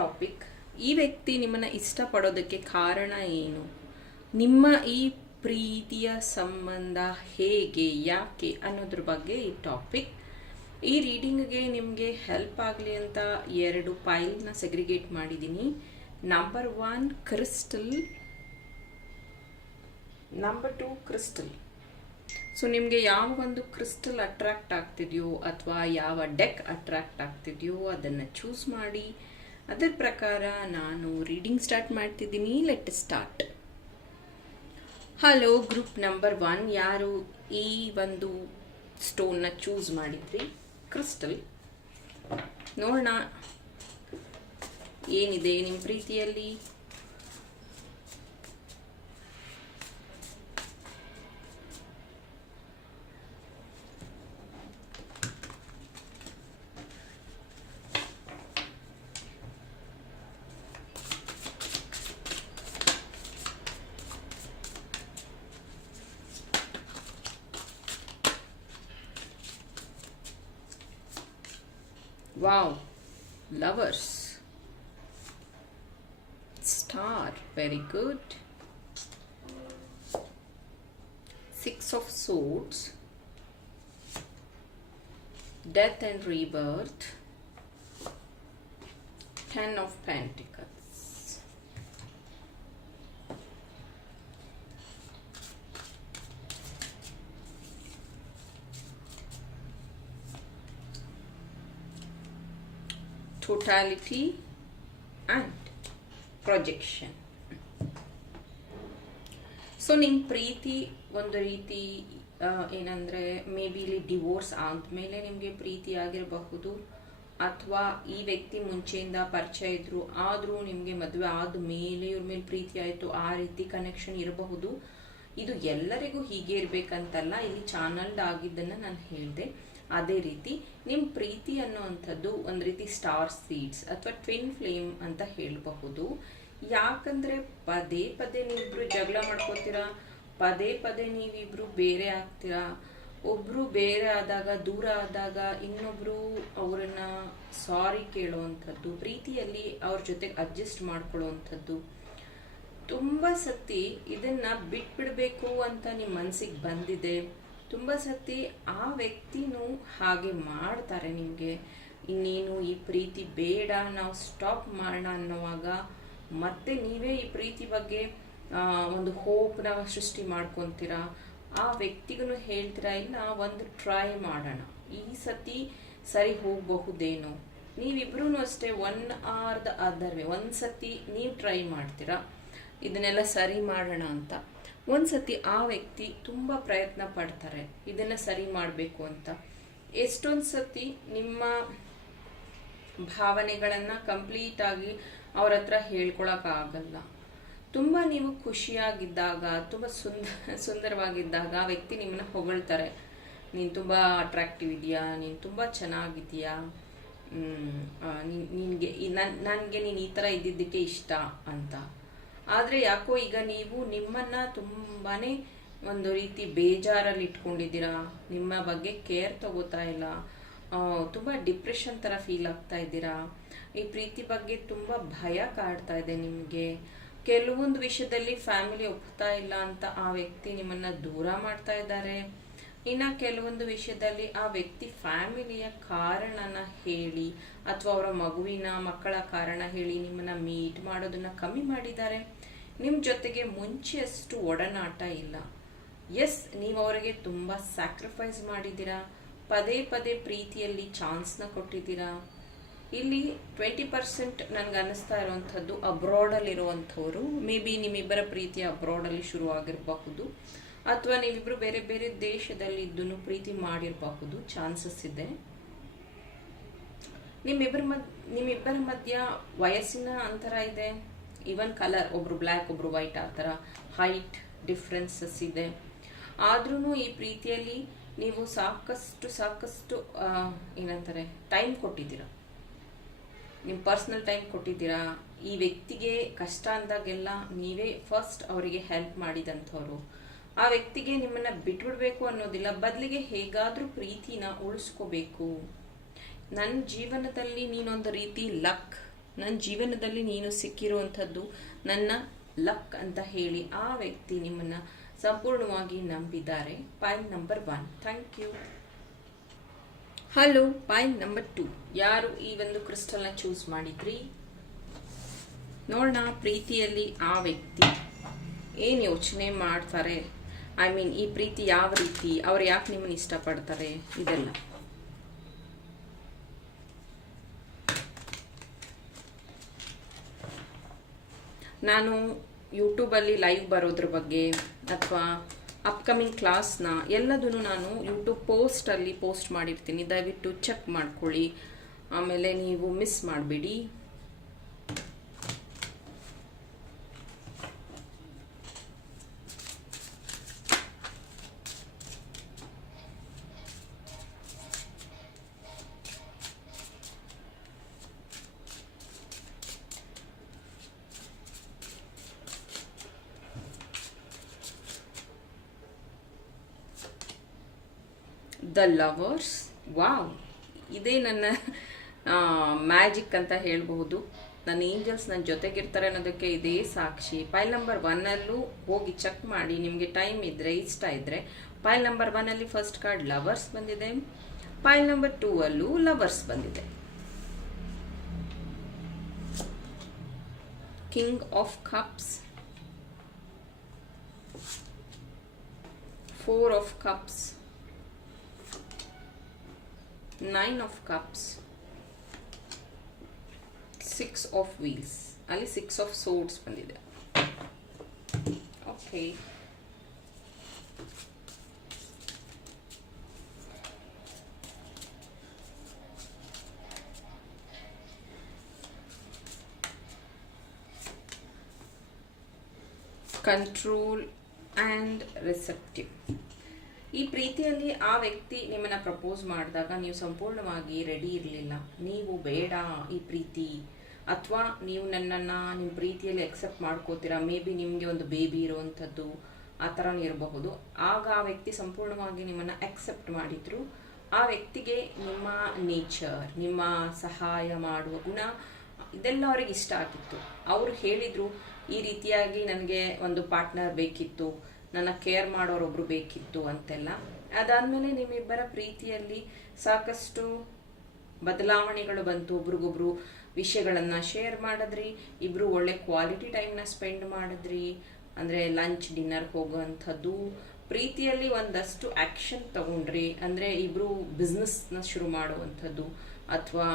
Topic ಈ ವ್ಯಕ್ತಿ ನಿಮ್ಮನ್ನು ಇಷ್ಟಪಡೋದಕ್ಕೆ ಕಾರಣ ಏನು ನಿಮ್ಮ ಈ ಪ್ರೀತಿಯ ಸಂಬಂಧ ಹೇಗೆ ಯಾಕೆ ಅನ್ನೋದ್ರ ಬಗ್ಗೆ ಈ ಟಾಪಿಕ್ ಈ ರೀಡಿಂಗ್ಗೆ ನಿಮಗೆ ಹೆಲ್ಪ್ ಆಗಲಿ ಅಂತ ಎರಡು ಪೈಲ್ನ ಸೆಗ್ರಿಗೇಟ್ ಮಾಡಿದ್ದೀನಿ number one crystal number two crystal so ನಿಮಗೆ ಯಾವ ಒಂದು ಕ್ರಿಸ್ಟಲ್ ಅಟ್ರಾಕ್ಟ್ ಆಗ್ತಿದೆಯೋ ಅಥವಾ ಯಾವ ಡೆಕ್ ಅಟ್ರಾಕ್ಟ್ ಆಗ್ತಿದೆಯೋ ಅದನ್ನು ಚೂಸ್ ಮಾಡಿ ಅದರ ಪ್ರಕಾರ ನಾನು ರೀಡಿಂಗ್ ಸ್ಟಾರ್ಟ್ ಮಾಡ್ತಿದ್ದೀನಿ let start hello group number one ಯಾರು ಈ ಒಂದು ಸ್ಟೋನ್ನ ಚೂಸ್ ಮಾಡಿದ್ರಿ ಕ್ರಿಸ್ಟಲ್ ನೋಡೋಣ ಏನಿದೆ ನಿಮ್ಮ ಪ್ರೀತಿಯಲ್ಲಿ Wow. Lovers. Star. Very good. Six of Swords. Death and Rebirth. Ten of Pentacles. totality and projection. So ನಿಮ್ಮ ಪ್ರೀತಿ ಒಂದು ರೀತಿ ಏನಂದರೆ ಮೇ ಬಿ ಇಲ್ಲಿ ಡಿವೋರ್ಸ್ ಆದ್ಮೇಲೆ ನಿಮಗೆ ಪ್ರೀತಿ ಆಗಿರಬಹುದು ಅಥವಾ ಈ ವ್ಯಕ್ತಿ ಮುಂಚೆಯಿಂದ ಪರಿಚಯ ಇದ್ರು ಆದರೂ ನಿಮಗೆ ಮದುವೆ ಆದ ಮೇಲೆ ಇವ್ರ ಮೇಲೆ ಪ್ರೀತಿ ಆಯ್ತು ಆ ರೀತಿ ಕನೆಕ್ಷನ್ ಇರಬಹುದು ಇದು ಎಲ್ಲರಿಗೂ ಹೀಗೆ ಇರಬೇಕಂತಲ್ಲ ಇಲ್ಲಿ ಚಾನಲ್ಡ್ ಆಗಿದ್ದನ್ನು ನಾನು ಹೇಳಿದೆ ಅದೇ ರೀತಿ ನಿಮ್ಮ ಪ್ರೀತಿ ಅನ್ನುವಂಥದ್ದು ಒಂದು ರೀತಿ ಸ್ಟಾರ್ ಸೀಡ್ಸ್ ಅಥವಾ ಟ್ವಿನ್ ಫ್ಲೇಮ್ ಅಂತ ಹೇಳಬಹುದು ಯಾಕಂದರೆ ಪದೇ ಪದೇ ನೀವಿಬ್ರು ಜಗಳ ಮಾಡ್ಕೋತೀರಾ ಪದೇ ಪದೇ ನೀವಿಬ್ರು ಬೇರೆ ಆಗ್ತೀರಾ ಒಬ್ಬರು ಬೇರೆ ಆದಾಗ ದೂರ ಆದಾಗ ಇನ್ನೊಬ್ಬರು ಅವರನ್ನ ಸಾರಿ ಕೇಳುವಂಥದ್ದು ಪ್ರೀತಿಯಲ್ಲಿ ಅವ್ರ ಜೊತೆಗೆ ಅಡ್ಜಸ್ಟ್ ಮಾಡ್ಕೊಳ್ಳೋವಂಥದ್ದು ತುಂಬ ಸತಿ ಇದನ್ನು ಬಿಟ್ಬಿಡಬೇಕು ಅಂತ ನಿಮ್ಮ ಮನಸ್ಸಿಗೆ ಬಂದಿದೆ ತುಂಬ ಸತಿ ಆ ವ್ಯಕ್ತಿನೂ ಹಾಗೆ ಮಾಡ್ತಾರೆ ನಿಮಗೆ ಇನ್ನೇನು ಈ ಪ್ರೀತಿ ಬೇಡ ನಾವು ಸ್ಟಾಪ್ ಮಾಡೋಣ ಅನ್ನೋವಾಗ ಮತ್ತೆ ನೀವೇ ಈ ಪ್ರೀತಿ ಬಗ್ಗೆ ಒಂದು ಹೋಪ್ನ ಸೃಷ್ಟಿ ಮಾಡ್ಕೊತೀರಾ ಆ ವ್ಯಕ್ತಿಗೂ ಹೇಳ್ತೀರಾ ಇಲ್ಲ ಒಂದು ಟ್ರೈ ಮಾಡೋಣ ಈ ಸತಿ ಸರಿ ಹೋಗಬಹುದೇನೋ ನೀವಿಬ್ರು ಅಷ್ಟೇ ಒನ್ ಆರ್ ದ ಅದರ್ವೆ ಒಂದು ಸತಿ ನೀವು ಟ್ರೈ ಮಾಡ್ತೀರಾ ಇದನ್ನೆಲ್ಲ ಸರಿ ಮಾಡೋಣ ಅಂತ ಒಂದ್ಸತಿ ಆ ವ್ಯಕ್ತಿ ತುಂಬ ಪ್ರಯತ್ನ ಪಡ್ತಾರೆ ಇದನ್ನ ಸರಿ ಮಾಡಬೇಕು ಅಂತ ಎಷ್ಟೊಂದ್ಸತಿ ನಿಮ್ಮ ನಿಮ್ಮ ಭಾವನೆಗಳನ್ನು ಆಗಿ ಅವ್ರ ಹತ್ರ ಆಗಲ್ಲ ತುಂಬ ನೀವು ಖುಷಿಯಾಗಿದ್ದಾಗ ತುಂಬ ಸುಂದ ಸುಂದರವಾಗಿದ್ದಾಗ ಆ ವ್ಯಕ್ತಿ ನಿಮ್ಮನ್ನ ಹೊಗಳ್ತಾರೆ ನೀನು ತುಂಬ ಅಟ್ರಾಕ್ಟಿವ್ ಇದೆಯಾ ನೀನು ತುಂಬ ಚೆನ್ನಾಗಿದೆಯಾ ನಿನ್ಗೆ ನನಗೆ ನೀನು ಈ ಥರ ಇದ್ದಿದ್ದಕ್ಕೆ ಇಷ್ಟ ಅಂತ ಆದರೆ ಯಾಕೋ ಈಗ ನೀವು ನಿಮ್ಮನ್ನು ತುಂಬಾನೇ ಒಂದು ರೀತಿ ಬೇಜಾರಲ್ಲಿ ಇಟ್ಕೊಂಡಿದ್ದೀರಾ ನಿಮ್ಮ ಬಗ್ಗೆ ಕೇರ್ ತಗೋತಾ ಇಲ್ಲ ತುಂಬ ಡಿಪ್ರೆಷನ್ ಥರ ಫೀಲ್ ಆಗ್ತಾ ಇದ್ದೀರಾ ಈ ಪ್ರೀತಿ ಬಗ್ಗೆ ತುಂಬ ಭಯ ಕಾಡ್ತಾ ಇದೆ ನಿಮಗೆ ಕೆಲವೊಂದು ವಿಷಯದಲ್ಲಿ ಫ್ಯಾಮಿಲಿ ಒಪ್ತಾ ಇಲ್ಲ ಅಂತ ಆ ವ್ಯಕ್ತಿ ನಿಮ್ಮನ್ನು ದೂರ ಮಾಡ್ತಾ ಇದ್ದಾರೆ ಇನ್ನು ಕೆಲವೊಂದು ವಿಷಯದಲ್ಲಿ ಆ ವ್ಯಕ್ತಿ ಫ್ಯಾಮಿಲಿಯ ಕಾರಣನ ಹೇಳಿ ಅಥವಾ ಅವರ ಮಗುವಿನ ಮಕ್ಕಳ ಕಾರಣ ಹೇಳಿ ನಿಮ್ಮನ್ನ ಮೀಟ್ ಮಾಡೋದನ್ನ ಕಮ್ಮಿ ಮಾಡಿದ್ದಾರೆ ನಿಮ್ಮ ಜೊತೆಗೆ ಮುಂಚೆಯಷ್ಟು ಒಡನಾಟ ಇಲ್ಲ ಎಸ್ ನೀವು ಅವರಿಗೆ ತುಂಬಾ ಸ್ಯಾಕ್ರಿಫೈಸ್ ಮಾಡಿದ್ದೀರಾ ಪದೇ ಪದೇ ಪ್ರೀತಿಯಲ್ಲಿ ಚಾನ್ಸ್ನ ಕೊಟ್ಟಿದ್ದೀರಾ ಇಲ್ಲಿ ಟ್ವೆಂಟಿ ಪರ್ಸೆಂಟ್ ನನಗೆ ಅನ್ನಿಸ್ತಾ ಇರುವಂಥದ್ದು ಅಬ್ರಾಡಲ್ಲಿರುವಂಥವ್ರು ಮೇ ಬಿ ನಿಮ್ಮಿಬ್ಬರ ಪ್ರೀತಿ ಅಬ್ರಾಡಲ್ಲಿ ಶುರುವಾಗಿರಬಹುದು ಅಥವಾ ನೀವಿಬ್ರು ಬೇರೆ ಬೇರೆ ದೇಶದಲ್ಲಿ ಇದ್ದು ಪ್ರೀತಿ ಮಾಡಿರಬಹುದು ಚಾನ್ಸಸ್ ಇದೆ ನಿಮ್ಮಿಬ್ಬರ ಮದ್ ನಿಮ್ಮಿಬ್ಬರ ಮಧ್ಯ ವಯಸ್ಸಿನ ಅಂತರ ಇದೆ ಈವನ್ ಕಲರ್ ಒಬ್ರು ಬ್ಲ್ಯಾಕ್ ಒಬ್ರು ವೈಟ್ ಆ ಥರ ಹೈಟ್ ಡಿಫ್ರೆನ್ಸಸ್ ಇದೆ ಆದ್ರೂ ಈ ಪ್ರೀತಿಯಲ್ಲಿ ನೀವು ಸಾಕಷ್ಟು ಸಾಕಷ್ಟು ಏನಂತಾರೆ ಟೈಮ್ ಕೊಟ್ಟಿದ್ದೀರಾ ನಿಮ್ಮ ಪರ್ಸ್ನಲ್ ಟೈಮ್ ಕೊಟ್ಟಿದ್ದೀರಾ ಈ ವ್ಯಕ್ತಿಗೆ ಕಷ್ಟ ಅಂದಾಗೆಲ್ಲ ನೀವೇ ಫಸ್ಟ್ ಅವರಿಗೆ ಹೆಲ್ಪ್ ಮಾಡಿದಂಥವ್ರು ಆ ವ್ಯಕ್ತಿಗೆ ನಿಮ್ಮನ್ನ ಬಿಟ್ಬಿಡ್ಬೇಕು ಅನ್ನೋದಿಲ್ಲ ಬದಲಿಗೆ ಹೇಗಾದ್ರೂ ಪ್ರೀತಿನ ಉಳಿಸ್ಕೋಬೇಕು ನನ್ನ ಜೀವನದಲ್ಲಿ ನೀನೊಂದು ರೀತಿ ಲಕ್ ನನ್ನ ಜೀವನದಲ್ಲಿ ನೀನು ಸಿಕ್ಕಿರುವಂಥದ್ದು ನನ್ನ ಲಕ್ ಅಂತ ಹೇಳಿ ಆ ವ್ಯಕ್ತಿ ನಿಮ್ಮನ್ನ ಸಂಪೂರ್ಣವಾಗಿ ನಂಬಿದ್ದಾರೆ point number one thank you hello point number two ಯಾರು ಈ ಒಂದು ಕ್ರಿಸ್ಟಲ್ನ ಚೂಸ್ ಮಾಡಿದ್ರಿ ನೋಡೋಣ ಪ್ರೀತಿಯಲ್ಲಿ ಆ ವ್ಯಕ್ತಿ ಏನು ಯೋಚನೆ ಮಾಡ್ತಾರೆ ಐ ಮೀನ್ ಈ ಪ್ರೀತಿ ಯಾವ ರೀತಿ ಅವ್ರು ಯಾಕೆ ನಿಮ್ಮನ್ನು ಇಷ್ಟಪಡ್ತಾರೆ ಇದೆಲ್ಲ ನಾನು ಯೂಟ್ಯೂಬಲ್ಲಿ ಲೈವ್ ಬರೋದ್ರ ಬಗ್ಗೆ ಅಥವಾ ಅಪ್ಕಮಿಂಗ್ ಕ್ಲಾಸ್ನ ಎಲ್ಲದನ್ನು ನಾನು ಯೂಟ್ಯೂಬ್ ಪೋಸ್ಟಲ್ಲಿ ಪೋಸ್ಟ್ ಮಾಡಿರ್ತೀನಿ ದಯವಿಟ್ಟು ಚೆಕ್ ಮಾಡ್ಕೊಳ್ಳಿ ಆಮೇಲೆ ನೀವು ಮಿಸ್ ಮಾಡಬೇಡಿ ದ ಲವರ್ಸ್ ವಾವ್ ಇದೇ ನನ್ನ ಮ್ಯಾಜಿಕ್ ಅಂತ ಹೇಳಬಹುದು ನನ್ನ ಏಂಜಲ್ಸ್ ನನ್ನ ಜೊತೆಗಿರ್ತಾರೆ ಅನ್ನೋದಕ್ಕೆ ಇದೇ ಸಾಕ್ಷಿ ಫೈಲ್ ನಂಬರ್ ಒನ್ನಲ್ಲೂ ಹೋಗಿ ಚೆಕ್ ಮಾಡಿ ನಿಮಗೆ ಟೈಮ್ ಇದ್ದರೆ ಇಷ್ಟ ಇದ್ದರೆ ಫೈಲ್ ನಂಬರ್ ಒನ್ನಲ್ಲಿ ಫಸ್ಟ್ ಕಾರ್ಡ್ ಲವರ್ಸ್ ಬಂದಿದೆ ಫೈಲ್ ನಂಬರ್ ಟೂ ಅಲ್ಲೂ ಲವರ್ಸ್ ಬಂದಿದೆ king of cups four of cups nine of cups six of wheels ali six of swords bandide okay control and receptive ಈ ಪ್ರೀತಿಯಲ್ಲಿ ಆ ವ್ಯಕ್ತಿ ನಿಮ್ಮನ್ನ ಪ್ರಪೋಸ್ ಮಾಡಿದಾಗ ನೀವು ಸಂಪೂರ್ಣವಾಗಿ ರೆಡಿ ಇರಲಿಲ್ಲ ನೀವು ಬೇಡ ಈ ಪ್ರೀತಿ ಅಥವಾ ನೀವು ನನ್ನನ್ನು ನಿಮ್ಮ ಪ್ರೀತಿಯಲ್ಲಿ ಎಕ್ಸೆಪ್ಟ್ ಮಾಡ್ಕೋತೀರಾ ಮೇ ಬಿ ನಿಮಗೆ ಒಂದು ಬೇಬಿ ಇರುವಂಥದ್ದು ಆ ಥರ ಇರಬಹುದು ಆಗ ಆ ವ್ಯಕ್ತಿ ಸಂಪೂರ್ಣವಾಗಿ ನಿಮ್ಮನ್ನು ಅಕ್ಸೆಪ್ಟ್ ಮಾಡಿದ್ರು ಆ ವ್ಯಕ್ತಿಗೆ ನಿಮ್ಮ ನೇಚರ್ ನಿಮ್ಮ ಸಹಾಯ ಮಾಡುವ ಗುಣ ಇದೆಲ್ಲ ಅವ್ರಿಗೆ ಇಷ್ಟ ಆಗಿತ್ತು ಅವರು ಹೇಳಿದರು ಈ ರೀತಿಯಾಗಿ ನನಗೆ ಒಂದು ಪಾರ್ಟ್ನರ್ ಬೇಕಿತ್ತು ನನ್ನ ಕೇರ್ ಮಾಡೋರೊಬ್ರು ಬೇಕಿತ್ತು ಅಂತೆಲ್ಲ ಅದಾದಮೇಲೆ ನಿಮ್ಮಿಬ್ಬರ ಪ್ರೀತಿಯಲ್ಲಿ ಸಾಕಷ್ಟು ಬದಲಾವಣೆಗಳು ಬಂತು ಒಬ್ರಿಗೊಬ್ರು ವಿಷಯಗಳನ್ನು ಶೇರ್ ಮಾಡಿದ್ರಿ ಇಬ್ಬರು ಒಳ್ಳೆ ಕ್ವಾಲಿಟಿ ಟೈಮ್ನ ಸ್ಪೆಂಡ್ ಮಾಡಿದ್ರಿ ಅಂದರೆ ಲಂಚ್ ಡಿನ್ನರ್ ಹೋಗುವಂಥದ್ದು ಪ್ರೀತಿಯಲ್ಲಿ ಒಂದಷ್ಟು ಆ್ಯಕ್ಷನ್ ತಗೊಂಡ್ರಿ ಅಂದರೆ ಇಬ್ಬರು ಬಿಸ್ನೆಸ್ನ ಶುರು ಮಾಡುವಂಥದ್ದು ಅಥವಾ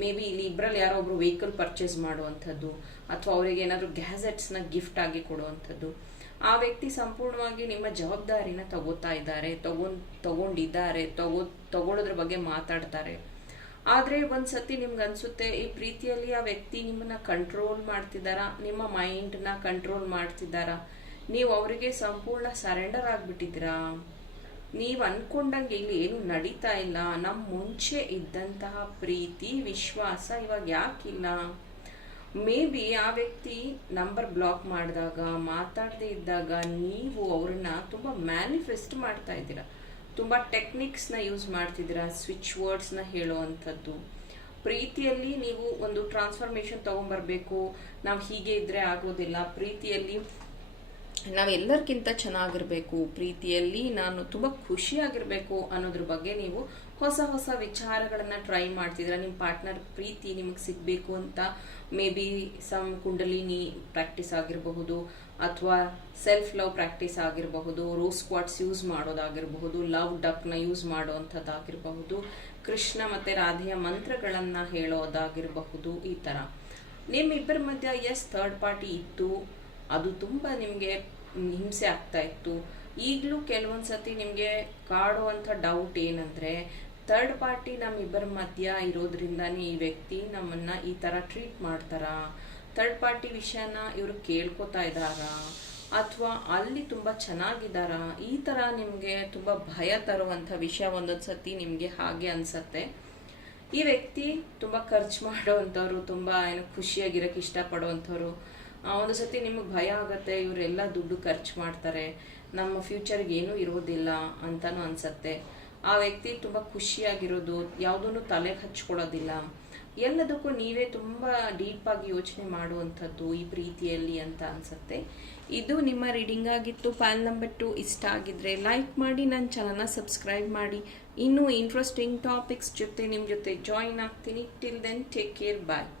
ಮೇ ಬಿ ಇಲ್ಲಿ ಇಬ್ಬರಲ್ಲಿ ಯಾರೋ ಒಬ್ರು ವೆಹಿಕಲ್ ಪರ್ಚೇಸ್ ಮಾಡುವಂಥದ್ದು ಅಥವಾ ಅವರಿಗೆ ಏನಾದರೂ ಗ್ಯಾಜೆಟ್ಸ್ನ ಗಿಫ್ಟ್ ಆಗಿ ಕೊಡುವಂಥದ್ದು ಆ ವ್ಯಕ್ತಿ ಸಂಪೂರ್ಣವಾಗಿ ನಿಮ್ಮ ಜವಾಬ್ದಾರಿನ ತಗೋತಾ ಇದ್ದಾರೆ ತಗೊಂಡ್ ತಗೊಂಡಿದ್ದಾರೆ ತಗೋ ತಗೊಳ್ಳೋದ್ರ ಬಗ್ಗೆ ಮಾತಾಡ್ತಾರೆ ಆದರೆ ಒಂದ್ಸತಿ ನಿಮ್ಗೆ ಅನ್ಸುತ್ತೆ ಈ ಪ್ರೀತಿಯಲ್ಲಿ ಆ ವ್ಯಕ್ತಿ ನಿಮ್ಮನ್ನ ಕಂಟ್ರೋಲ್ ಮಾಡ್ತಿದ್ದಾರಾ ನಿಮ್ಮ ಮೈಂಡ್ನ ಕಂಟ್ರೋಲ್ ಮಾಡ್ತಿದ್ದಾರಾ ನೀವು ಅವರಿಗೆ ಸಂಪೂರ್ಣ ಸರೆಂಡರ್ ಆಗಿಬಿಟ್ಟಿದ್ದೀರಾ ನೀವು ಅನ್ಕೊಂಡಂಗೆ ಇಲ್ಲಿ ಏನು ನಡೀತಾ ಇಲ್ಲ ನಮ್ಮ ಮುಂಚೆ ಇದ್ದಂತಹ ಪ್ರೀತಿ ವಿಶ್ವಾಸ ಇವಾಗ ಯಾಕಿಲ್ಲ ಮೇ ಬಿ ಆ ವ್ಯಕ್ತಿ ನಂಬರ್ ಬ್ಲಾಕ್ ಮಾಡಿದಾಗ ಮಾತಾಡದೇ ಇದ್ದಾಗ ನೀವು ಅವ್ರನ್ನ ತುಂಬ ಮ್ಯಾನಿಫೆಸ್ಟ್ ಮಾಡ್ತಾ ಇದ್ದೀರಾ ತುಂಬ ಟೆಕ್ನಿಕ್ಸ್ನ ಯೂಸ್ ಮಾಡ್ತಿದ್ದೀರಾ ಸ್ವಿಚ್ ವರ್ಡ್ಸ್ನ ಹೇಳುವಂಥದ್ದು ಪ್ರೀತಿಯಲ್ಲಿ ನೀವು ಒಂದು ಟ್ರಾನ್ಸ್ಫಾರ್ಮೇಶನ್ ತಗೊಂಡ್ಬರ್ಬೇಕು ನಾವು ಹೀಗೆ ಇದ್ರೆ ಆಗೋದಿಲ್ಲ ಪ್ರೀತಿಯಲ್ಲಿ ನಾವೆಲ್ಲರಿಗಿಂತ ಚೆನ್ನಾಗಿರ್ಬೇಕು ಚೆನ್ನಾಗಿರಬೇಕು ಪ್ರೀತಿಯಲ್ಲಿ ನಾನು ತುಂಬ ಖುಷಿಯಾಗಿರಬೇಕು ಅನ್ನೋದ್ರ ಬಗ್ಗೆ ನೀವು ಹೊಸ ಹೊಸ ವಿಚಾರಗಳನ್ನು ಟ್ರೈ ಮಾಡ್ತಿದ್ರೆ ನಿಮ್ಮ ಪಾರ್ಟ್ನರ್ ಪ್ರೀತಿ ನಿಮಗೆ ಸಿಗಬೇಕು ಅಂತ may be some kundalini practice ಆಗಿರಬಹುದು ಅಥವಾ ಸೆಲ್ಫ್ ಲವ್ ಪ್ರಾಕ್ಟೀಸ್ ಆಗಿರಬಹುದು ರೋಸ್ ಕ್ವಾಟ್ಸ್ ಯೂಸ್ ಮಾಡೋದಾಗಿರಬಹುದು ಲವ್ ಡಕ್ನ ಯೂಸ್ ಮಾಡೋವಂಥದ್ದಾಗಿರಬಹುದು ಕೃಷ್ಣ ಮತ್ತು ರಾಧೆಯ ಮಂತ್ರಗಳನ್ನು ಹೇಳೋದಾಗಿರಬಹುದು ಈ ಥರ ನಿಮ್ಮಿಬ್ಬರ ಮಧ್ಯ ಎಸ್ ಥರ್ಡ್ ಪಾರ್ಟಿ ಇತ್ತು ಅದು ತುಂಬ ನಿಮಗೆ ಹಿಂಸೆ ಆಗ್ತಾ ಇತ್ತು ಈಗಲೂ ಕೆಲವೊಂದು ಸತಿ ನಿಮಗೆ ಕಾಡುವಂಥ ಡೌಟ್ ಏನಂದರೆ ಥರ್ಡ್ ಪಾರ್ಟಿ ನಮ್ಮಿಬ್ಬರ ಮಧ್ಯ ಇರೋದ್ರಿಂದನೇ ಈ ವ್ಯಕ್ತಿ ನಮ್ಮನ್ನು ಈ ಥರ ಟ್ರೀಟ್ ಮಾಡ್ತಾರಾ ಥರ್ಡ್ ಪಾರ್ಟಿ ವಿಷಯನ ಇವರು ಕೇಳ್ಕೊತಾ ಇದ್ದಾರಾ ಅಥವಾ ಅಲ್ಲಿ ತುಂಬ ಚೆನ್ನಾಗಿದ್ದಾರ ಈ ಥರ ನಿಮಗೆ ತುಂಬ ಭಯ ತರುವಂಥ ವಿಷಯ ಒಂದೊಂದು ಸತಿ ನಿಮಗೆ ಹಾಗೆ ಅನಿಸತ್ತೆ ಈ ವ್ಯಕ್ತಿ ತುಂಬ ಖರ್ಚು ಮಾಡೋವಂಥವ್ರು ತುಂಬ ಏನು ಖುಷಿಯಾಗಿರೋಕ್ಕೆ ಇಷ್ಟಪಡುವಂಥವ್ರು ಒಂದು ಸತಿ ನಿಮಗೆ ಭಯ ಆಗುತ್ತೆ ಇವರೆಲ್ಲ ದುಡ್ಡು ಖರ್ಚು ಮಾಡ್ತಾರೆ ನಮ್ಮ ಫ್ಯೂಚರ್ಗೆ ಏನೂ ಇರೋದಿಲ್ಲ ಅಂತಲೂ ಅನಿಸತ್ತೆ ಆ ವ್ಯಕ್ತಿ ತುಂಬ ಖುಷಿಯಾಗಿರೋದು ಯಾವುದನ್ನು ತಲೆ ಹಚ್ಕೊಳ್ಳೋದಿಲ್ಲ ಎಲ್ಲದಕ್ಕೂ ನೀವೇ ತುಂಬ ಡೀಪಾಗಿ ಯೋಚನೆ ಮಾಡುವಂಥದ್ದು ಈ ಪ್ರೀತಿಯಲ್ಲಿ ಅಂತ ಅನಿಸುತ್ತೆ ಇದು ನಿಮ್ಮ ರೀಡಿಂಗ್ ಆಗಿತ್ತು ಫ್ಯಾನ್ ನಂಬರ್ ಟು ಇಷ್ಟ ಆಗಿದ್ರೆ ಲೈಕ್ ಮಾಡಿ ನನ್ನ ಚಾನಲ್ನ ಸಬ್ಸ್ಕ್ರೈಬ್ ಮಾಡಿ ಇನ್ನೂ ಇಂಟ್ರೆಸ್ಟಿಂಗ್ ಟಾಪಿಕ್ಸ್ ಜೊತೆ ನಿಮ್ಮ ಜೊತೆ ಜಾಯಿನ್ ಆಗ್ತೀನಿ till then take care bye